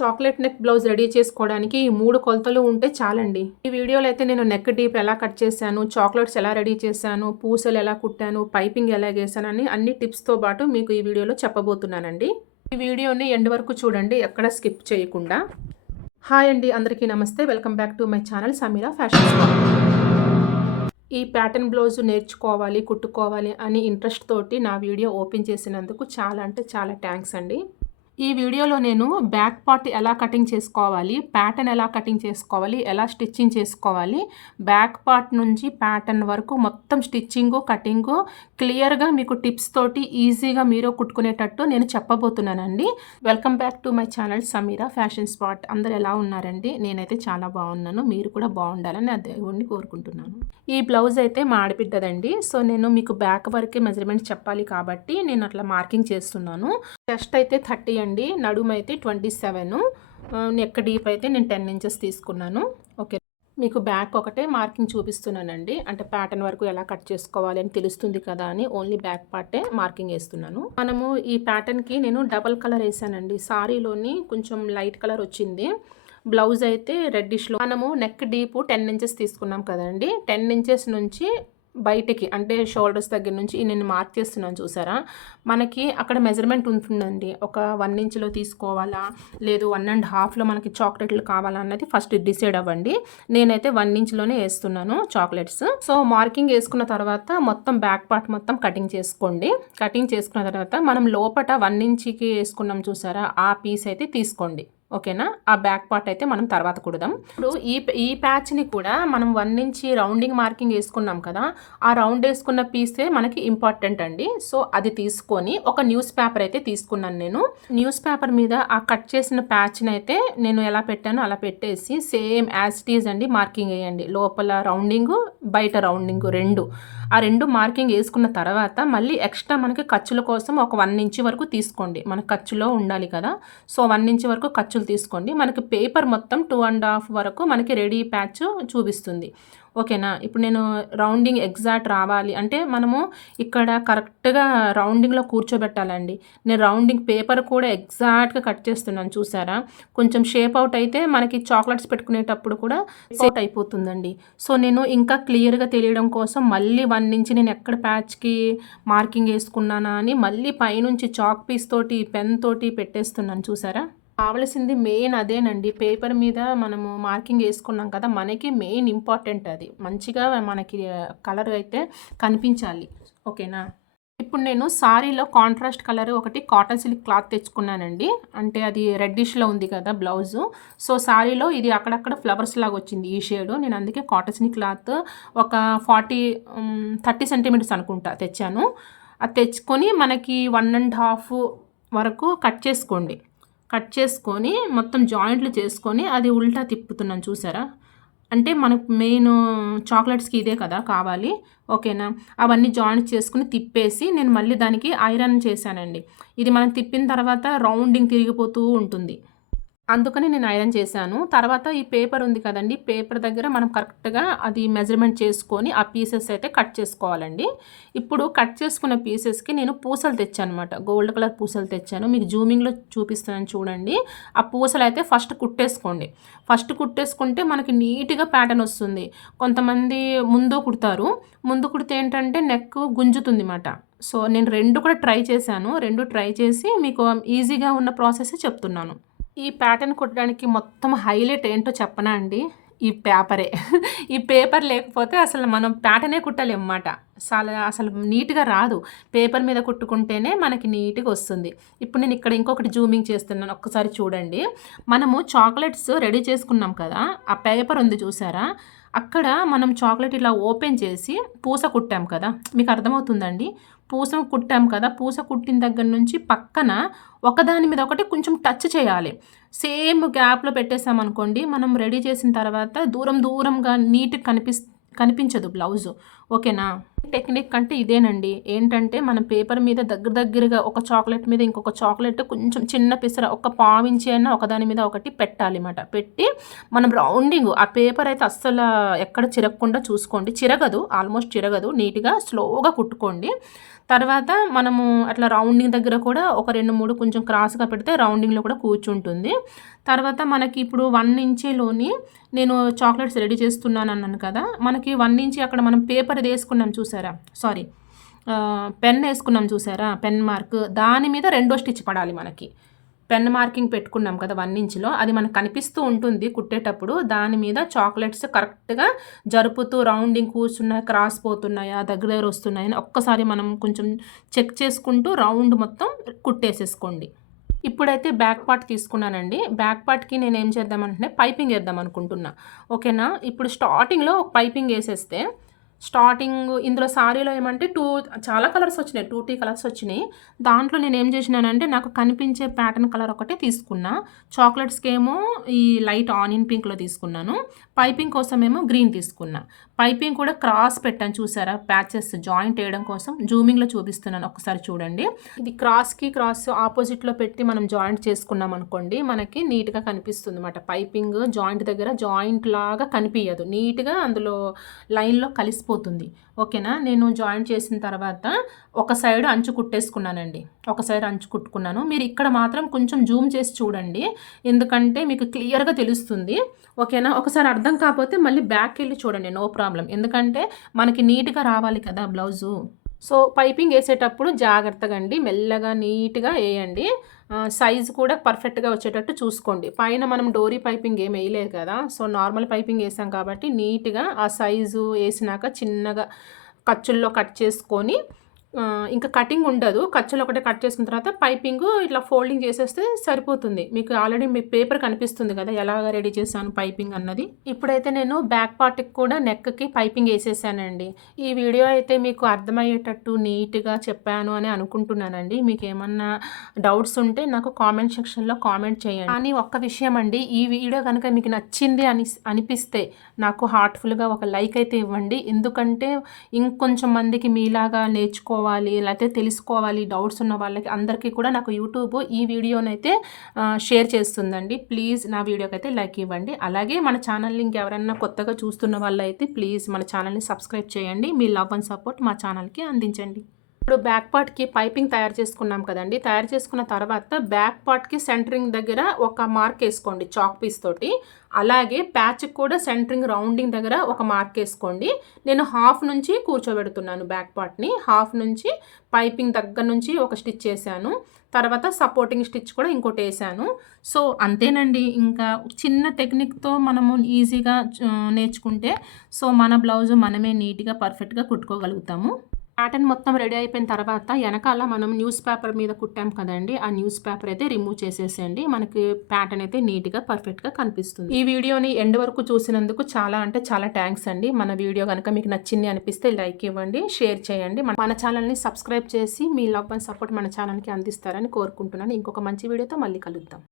Chocolate neck blouse ready చేసుకోవడానికి ఈ 3 కొలతలు ఉంటే చాలండి. ఈ వీడియోలో అయితే నేను నెక్ డీప్ ఎలా కట్ చేశాను, చాక్లెట్స్ ఎలా రెడీ చేశాను, పూసలు ఎలా కుట్టాను, పైపింగ్ ఎలాగేసానని అన్ని టిప్స్‌తో పాటు మీకు ఈ వీడియోలో చెప్పబోతున్నానండి. ఈ వీడియోని ఎండ్ వరకు చూడండి, ఎక్కడ స్కిప్ చేయకుండా. హాయ్ అండి, అందరికీ నమస్తే. Welcome back to my channel Sameera fashion spot. ఈ ప్యాటర్న్ బ్లౌజ్ నేర్చుకోవాలి, కుట్టుకోవాలి అని ఇంట్రెస్ట్ తోటి నా వీడియో ఓపెన్ చేసినందుకు చాలా అంటే చాలా థ్యాంక్స్ అండి. ఈ వీడియోలో నేను బ్యాక్ పార్ట్ ఎలా కటింగ్ చేసుకోవాలి, ప్యాటర్న్ ఎలా కటింగ్ చేసుకోవాలి, ఎలా స్టిచ్చింగ్ చేసుకోవాలి, బ్యాక్ పార్ట్ నుంచి ప్యాటర్న్ వరకు మొత్తం స్టిచ్చింగు కటింగు క్లియర్గా మీకు టిప్స్ తోటి ఈజీగా మీరు కుట్టుకునేటట్టు నేను చెప్పబోతున్నానండి. Welcome back to my channel Sameera fashion spot. అందరు ఎలా ఉన్నారండి? నేనైతే చాలా బాగున్నాను, మీరు కూడా బాగుండాలని ఆ దేవుణ్ణి కోరుకుంటున్నాను. ఈ బ్లౌజ్ అయితే మా ఆడబిడ్డదండి. సో నేను మీకు బ్యాక్ వరకే మెజర్మెంట్ చెప్పాలి కాబట్టి నేను అట్లా మార్కింగ్ చేస్తున్నాను. చెస్ట్ అయితే 30 అండి, నడుము అయితే 27, నెక్ డీప్ అయితే నేను 10 ఇంచెస్ తీసుకున్నాను. ఓకే, మీకు బ్యాక్ ఒకటే మార్కింగ్ చూపిస్తున్నానండి. అంటే ప్యాటర్న్ వరకు ఎలా కట్ చేసుకోవాలి అని తెలుస్తుంది కదా అని ఓన్లీ బ్యాక్ పార్టే మార్కింగ్ వేస్తున్నాను. మనము ఈ ప్యాటర్న్కి నేను డబల్ కలర్ వేసానండి. సారీలోని కొంచెం లైట్ కలర్ వచ్చింది. బ్లౌజ్ అయితే రెడ్డిష్లో. మనము నెక్ డీప్ 10 ఇంచెస్ తీసుకున్నాం కదండి. 10 ఇంచెస్ నుంచి బయటికి అంటే షోల్డర్స్ దగ్గర నుంచి నేను మార్క్ చేస్తున్నాను చూసారా. మనకి అక్కడ మెజర్మెంట్ ఉంటుందండి. ఒక 1 ఇంచ్లో తీసుకోవాలా, లేదు 1.5లో మనకి చాక్లెట్లు కావాలా అన్నది ఫస్ట్ డిసైడ్ అవ్వండి. నేనైతే 1 ఇంచ్లోనే వేస్తున్నాను చాక్లెట్స్. సో మార్కింగ్ వేసుకున్న తర్వాత మొత్తం బ్యాక్ పార్ట్ మొత్తం కటింగ్ చేసుకోండి. కటింగ్ చేసుకున్న తర్వాత మనం లోపట 1 ఇంచ్కి వేసుకున్నాం చూసారా, ఆ పీస్ అయితే తీసుకోండి. ఓకేనా, ఆ బ్యాక్ పార్ట్ అయితే మనం తర్వాత కుడదాం. ఇప్పుడు ఈ ప్యాచ్ని కూడా మనం 1 ఇంచ్ రౌండింగ్ మార్కింగ్ వేసుకున్నాం కదా, ఆ రౌండ్ వేసుకున్న పీసే మనకి ఇంపార్టెంట్ అండి. సో అది తీసుకొని ఒక న్యూస్ పేపర్ అయితే తీసుకున్నాను నేను. న్యూస్ పేపర్ మీద ఆ కట్ చేసిన ప్యాచ్ని అయితే నేను ఎలా పెట్టానో అలా పెట్టేసి సేమ్ యాజ్ ఇట్ ఈజ్ అండి మార్కింగ్ వేయండి. లోపల రౌండింగ్, బయట రౌండింగ్ ఆ రెండు మార్కింగ్ వేసుకున్న తర్వాత మళ్ళీ ఎక్స్ట్రా మనకి ఖర్చుల కోసం ఒక 1 ఇంచ్ వరకు తీసుకోండి. మనకు ఖర్చులో ఉండాలి కదా. సో 1 ఇంచ్ వరకు ఖర్చులు తీసుకోండి. మనకి పేపర్ మొత్తం 2.5 వరకు మనకి రెడీ ప్యాచ్ చూపిస్తుంది. ఓకేనా, ఇప్పుడు నేను రౌండింగ్ ఎగ్జాక్ట్ రావాలి అంటే మనము ఇక్కడ కరెక్ట్గా రౌండింగ్లో కూర్చోబెట్టాలండి. నేను రౌండింగ్ పేపర్ కూడా ఎగ్జాక్ట్గా కట్ చేస్తున్నాను చూసారా. కొంచెం షేప్ అవుట్ అయితే మనకి చాక్లెట్స్ పెట్టుకునేటప్పుడు కూడా సెట్ అయిపోతుందండి. సో నేను ఇంకా క్లియర్గా తెలియడం కోసం మళ్ళీ 1 ఇంచ్ నేను ఎక్కడ ప్యాచ్కి మార్కింగ్ వేసుకున్నానా అని మళ్ళీ పైనుంచి చాక్ పీస్ తోటి పెన్ తోటి పెట్టేస్తున్నాను చూసారా. కావలసింది మెయిన్ అదేనండి. పేపర్ మీద మనము మార్కింగ్ వేసుకున్నాం కదా, మనకి మెయిన్ ఇంపార్టెంట్ అది. మంచిగా మనకి కలర్ అయితే కనిపించాలి. ఓకేనా, ఇప్పుడు నేను సారీలో కాంట్రాస్ట్ కలర్ ఒకటి కాటన్ సిల్క్ క్లాత్ తెచ్చుకున్నానండి. అంటే అది రెడ్డిష్లో ఉంది కదా బ్లౌజు. సో సారీలో ఇది అక్కడక్కడ ఫ్లవర్స్ లాగా వచ్చింది ఈ షేడు. నేను అందుకే కాటన్ సిల్క్ క్లాత్ ఒక 30 సెంటీమీటర్స్ అనుకుంటా తెచ్చాను. అది తెచ్చుకొని మనకి 1.5 వరకు కట్ చేసుకోండి. కట్ చేసుకొని మొత్తం జాయింట్లు చేసుకొని అది ఉల్టా తిప్పుతున్నాను చూసారా. అంటే మనకు మెయిన్ చాక్లెట్స్కి ఇదే కదా కావాలి. ఓకేనా, అవన్నీ జాయింట్ చేసుకుని తిప్పేసి నేను మళ్ళీ దానికి ఐరన్ చేశానండి. ఇది మనం తిప్పిన తర్వాత రౌండింగ్ తిరిగిపోతూ ఉంటుంది, అందుకని నేను ఐరన్ చేశాను. తర్వాత ఈ పేపర్ ఉంది కదండి, పేపర్ దగ్గర మనం కరెక్ట్గా అది మెజర్మెంట్ చేసుకొని ఆ పీసెస్ అయితే కట్ చేసుకోవాలండి. ఇప్పుడు కట్ చేసుకున్న పీసెస్కి నేను పూసలు తెచ్చాను అనమాట. గోల్డ్ కలర్ పూసలు తెచ్చాను. మీకు జూమింగ్లో చూపిస్తున్నాను చూడండి. ఆ పూసలు అయితే ఫస్ట్ కుట్టేసుకోండి. ఫస్ట్ కుట్టేసుకుంటే మనకి నీట్గా ప్యాటర్న్ వస్తుంది. కొంతమంది ముందు కుడతారు. ముందు కుడితే ఏంటంటే నెక్ గుంజుతుంది అన్నమాట. సో నేను 2 కూడా ట్రై చేశాను. 2 ట్రై చేసి మీకు ఈజీగా ఉన్న ప్రాసెస్ చెప్తున్నాను. ఈ ప్యాటర్న్ కుట్టడానికి మొత్తం హైలైట్ ఏంటో చెప్పనా అండి, ఈ పేపరే. ఈ పేపర్ లేకపోతే అసలు మనం ప్యాటర్నే కుట్టాలి అన్నమాట. అసలు నీట్గా రాదు. పేపర్ మీద కుట్టుకుంటేనే మనకి నీట్గా వస్తుంది. ఇప్పుడు నేను ఇక్కడ ఇంకొకటి జూమింగ్ చేస్తున్నాను, ఒక్కసారి చూడండి. మనము చాక్లెట్స్ రెడీ చేసుకున్నాం కదా, ఆ పేపర్ ఉంది చూసారా, అక్కడ మనం చాక్లెట్ ఇలా ఓపెన్ చేసి పూస కుట్టాం కదా, మీకు అర్థమవుతుందండి. పూస కుట్టాం కదా, పూస కుట్టిన దగ్గర నుంచి పక్కన ఒకదాని మీద ఒకటి కొంచెం టచ్ చేయాలి. సేమ్ గ్యాప్లో పెట్టేసామనుకోండి, మనం రెడీ చేసిన తర్వాత దూరంగా నీట్గా కనిపించదు బ్లౌజు. ఓకేనా, టెక్నిక్ అంటే ఇదేనండి. ఏంటంటే మనం పేపర్ మీద దగ్గరగా ఒక చాక్లెట్ మీద ఇంకొక చాక్లెట్ కొంచెం చిన్న పిసర ఒక పావించి అయినా ఒకదాని మీద ఒకటి పెట్టాలి అన్నమాట. పెట్టి మనం రౌండింగ్ ఆ పేపర్ అయితే అస్సలు ఎక్కడ చిరగకుండా చూసుకోండి. చిరగదు, ఆల్మోస్ట్ చిరగదు. నీట్గా స్లోగా కుట్టుకోండి. తర్వాత మనము అట్లా రౌండింగ్ దగ్గర కూడా ఒక 2, 3 కొంచెం క్రాస్‌గా పెడితే రౌండింగ్‌లో కూడా కూర్చుంటుంది. తర్వాత మనకి ఇప్పుడు 1 ఇంచీలోని నేను చాక్లెట్స్ రెడీ చేస్తున్నానన్నాను కదా! మనకి 1 ఇంచీ అక్కడ మనం పేపర్‌ది యేసుకున్నాం చూసారా? సారీ పెన్ యేసుకున్నాం చూసారా? పెన్ మార్క్ దాని మీద రెండో స్టిచ్ పడాలి మనకి. పెన్ మార్కింగ్ పెట్టుకున్నాం కదా 1 ఇంచ్‌లో అది మనకు కనిపిస్తూ ఉంటుంది కుట్టేటప్పుడు. దాని మీద చాక్లెట్స్ కరెక్ట్‌గా జరుపుతూ రౌండింగ్ కూర్చున్నాయా, క్రాస్ పోతున్నాయా, దగ్గర దగ్గర వస్తున్నాయా అని ఒక్కసారి మనం కొంచెం చెక్ చేసుకుంటూ రౌండ్ మొత్తం కుట్టేసేసుకోండి. ఇప్పుడైతే బ్యాక్ పార్ట్ తీసుకున్నానండి. బ్యాక్ పార్ట్‌కి నేనేం చేద్దామంటే పైపింగ్ యేద్దాం అనుకుంటున్నా. ఓకేనా? ఇప్పుడు స్టార్టింగ్‌లో ఒక పైపింగ్ యేసేస్తే ఇందులో సారీలో ఏమంటే చాలా కలర్స్ వచ్చినాయి. 2, 3 కలర్స్ వచ్చినాయి. దాంట్లో నేనేం చేసినానంటే నాకు కనిపించే ప్యాటర్న్ కలర్ ఒకటే తీసుకున్నా. చాక్లెట్స్‌కేమో ఈ లైట్ ఆనియన్ పింక్‌లో తీసుకున్నాను. పైపింగ్ కోసమేమో గ్రీన్ తీసుకున్నా. పైపింగ్ కూడా క్రాస్ పెట్టాను చూసారా? ప్యాచెస్ జాయింట్ వేయడం కోసం జూమింగ్‌లో చూపిస్తున్నాను ఒక్కసారి చూడండి. ఇది క్రాస్ ఆపోజిట్‌లో పెట్టి మనం జాయింట్ చేసుకున్నాం అనుకోండి మనకి నీట్‌గా కనిపిస్తుందన్నమాట. పైపింగ్ జాయింట్ దగ్గర జాయింట్ లాగా కనిపియదు. నీట్‌గా అందులో లైన్‌లో కలిసిపోతుంది. ఓకేనా? నేను జాయింట్ చేసిన తర్వాత ఒక సైడ్ అంచు కుట్టేసుకున్నానండి. ఒక సైడ్ అంచు కుట్టుకున్నాను. మీరు ఇక్కడ మాత్రం కొంచెం జూమ్ చేసి చూడండి. ఎందుకంటే మీకు క్లియర్‌గా తెలుస్తుంది. ఓకేనా? ఒకసారి అర్థం కాకపోతే మళ్ళీ బ్యాక్‌కెళ్ళి చూడండి. No problem. ఎందుకంటే మనకి నీట్‌గా రావాలి కదా బ్లౌజు. సో, పైపింగ్ యేసేటప్పుడు జాగ్రత్తగా అండి మెల్లగా నీట్‌గా ఏయండి. సైజ్ కూడా పర్ఫెక్ట్‌గా వచ్చేటట్టు చూసుకోండి. పైన మనం డోరీ పైపింగ్ ఏమి ఏయలేదు కదా! సో, నార్మల్ పైపింగ్ యేసాం కాబట్టి నీట్‌గా ఆ సైజు ఏసినాక చిన్నగా ఖర్చుల్లో కట్ చేసుకొని ఇంకా కటింగ్ ఉండదు. ఖర్చులు ఒకటే కట్ చేసుకున్న తర్వాత పైపింగు ఇట్లా ఫోల్డింగ్ చేసేస్తే సరిపోతుంది. మీకు ఆల్రెడీ మీ పేపర్ కనిపిస్తుంది కదా! ఎలాగా రెడీ చేశాను పైపింగ్ అన్నది. ఇప్పుడైతే నేను బ్యాక్ పార్ట్‌కి కూడా నెక్‌కి పైపింగ్ యేసేసానండి. ఈ వీడియో అయితే మీకు అర్థమయ్యేటట్టు నీట్‌గా చెప్పాను అని అనుకుంటున్నానండి. మీకేమన్నా డౌట్స్ ఉంటే నాకు కామెంట్ సెక్షన్‌లో కామెంట్ చేయండి. కానీ ఒక్క విషయం అండి, ఈ వీడియో గనుక మీకు నచ్చింది అనిపిస్తే నాకు హార్ట్‌ఫుల్‌గా ఒక లైక్ అయితే ఇవ్వండి. ఎందుకంటే ఇంకొంచెం మందికి మీలాగా నేర్చుకోవాలి, లేకపోతే తెలుసుకోవాలి డౌట్స్ ఉన్న వాళ్ళకి అందరికీ కూడా నాకు యూట్యూబ్ ఈ వీడియోనైతే షేర్ చేస్తుందండి. ప్లీజ్ నా వీడియోకైతే లైక్ ఇవ్వండి. అలాగే మన ఛానల్‌ని ఇంకెవరన్నా కొత్తగా చూస్తున్న వాళ్ళైతే ప్లీజ్ మన ఛానల్‌ని సబ్స్క్రైబ్ చేయండి. మీ లవ్ అండ్ సపోర్ట్ మా ఛానల్‌కి అందించండి. ఇప్పుడు బ్యాక్ పార్ట్‌కి పైపింగ్ తయారు చేసుకున్నాం కదండీ! తయారు చేసుకున్న తర్వాత బ్యాక్ పార్ట్‌కి సెంటరింగ్ దగ్గర ఒక మార్క్ ఏసుకోండి చాక్ పీస్ తోటి. అలాగే ప్యాచ్‌కి కూడా సెంటరింగ్ రౌండింగ్ దగ్గర ఒక మార్క్ ఏసుకోండి. నేను హాఫ్ నుంచి కూర్చోబెడుతున్నాను బ్యాక్ పార్ట్‌ని. హాఫ్ నుంచి పైపింగ్ దగ్గర నుంచి ఒక స్టిచ్ ఏసాను. తర్వాత సపోర్టింగ్ స్టిచ్ కూడా ఇంకోటేసాను. సో, అంతేనండి. ఇంకా చిన్న టెక్నిక్‌తో మనము ఈజీగా నేర్చుకుంటే సో, మన బ్లౌజు మనమే నీట్‌గా పర్ఫెక్ట్‌గా కుట్టుకోగలుగుతాము. ప్యాటర్న్ మొత్తం రెడీ అయిపోయిన తర్వాత ఎనకాల మనం న్యూస్ పేపర్ మీద కుట్టాం కదండీ! ఆ న్యూస్ పేపర్ అయితే రిమూవ్ చేసేసేయండి. మనకి ప్యాటర్న్ అయితే నీట్‌గా, పర్ఫెక్ట్‌గా కనిపిస్తుంది. ఈ వీడియోని ఎండ్ వరకు చూసినందుకు చాలా అంటే చాలా థాంక్స్ అండి. మన వీడియో గనుక మీకు నచ్చింది అనిపిస్తే లైక్ ఇవ్వండి, షేర్ చేయండి. మన ఛానల్‌ని సబ్స్క్రైబ్ చేసి మీ లవ్ అండ్ సపోర్ట్ మన ఛానల్‌కి అందిస్తారని కోరుకుంటున్నాను. ఇంకొక మంచి వీడియోతో మళ్ళీ కలుద్దాం.